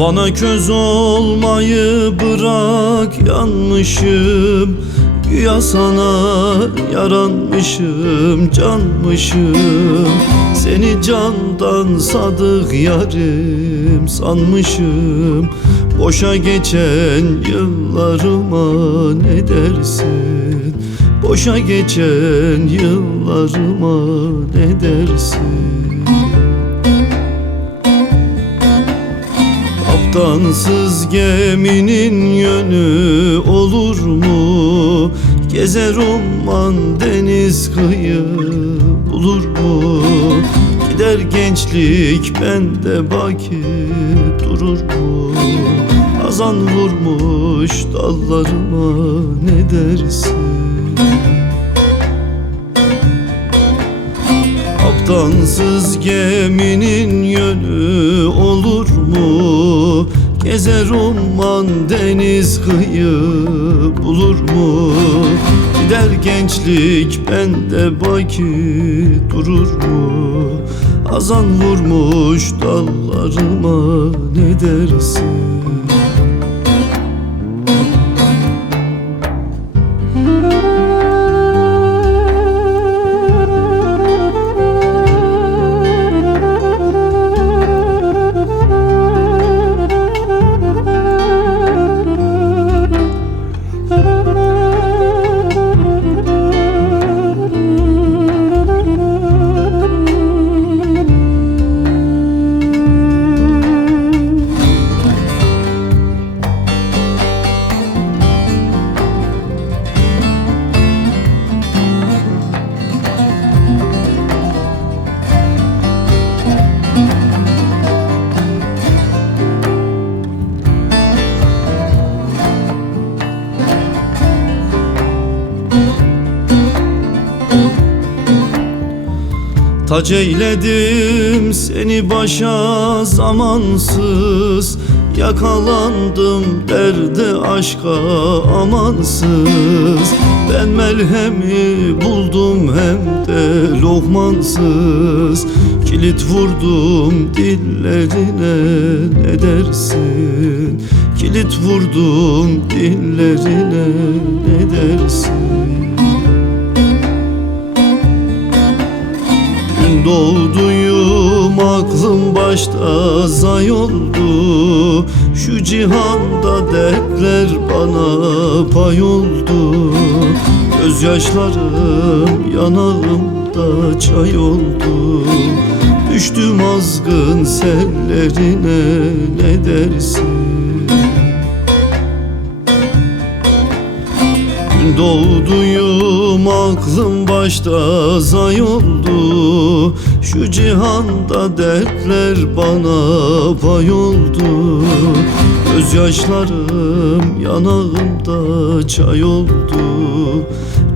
Bana köz olmayı bırak, yanmışım. Güya sana yaranmışım, canmışım. Seni candan sadık yarim sanmışım. Boşa geçen yıllarıma ne dersin? Boşa geçen yıllarıma ne dersin? Kaptansız geminin yönü olur mu? Gezer umman deniz kıyı bulur mu? Gider gençlik bende baki durur mu? Azan vurmuş dallarıma ne dersin? Kaptansız geminin yönü olur mu? Gezer umman deniz kıyı bulur mu? Gider gençlik bende baki durur mu? Azan vurmuş dallarıma ne dersin? Tac eyledim seni başa zamansız. Yakalandım derde aşka amansız. Ben melhemi buldum hem de lokmansız. Kilit vurdum dillerine ne dersin? Kilit vurdum dillerine ne dersin? Doğduyum aklım başta zay oldu. Şu cihanda dertler bana pay oldu. Gözyaşlarım yanağımda çay oldu. Düştüm azgın sellerine ne dersin? Doğduyum aklım başta zay oldu. Şu cihanda dertler bana pay oldu. Gözyaşlarım yanağımda çay oldu.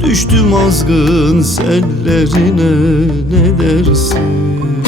Düştüm azgın sellerine ne dersin?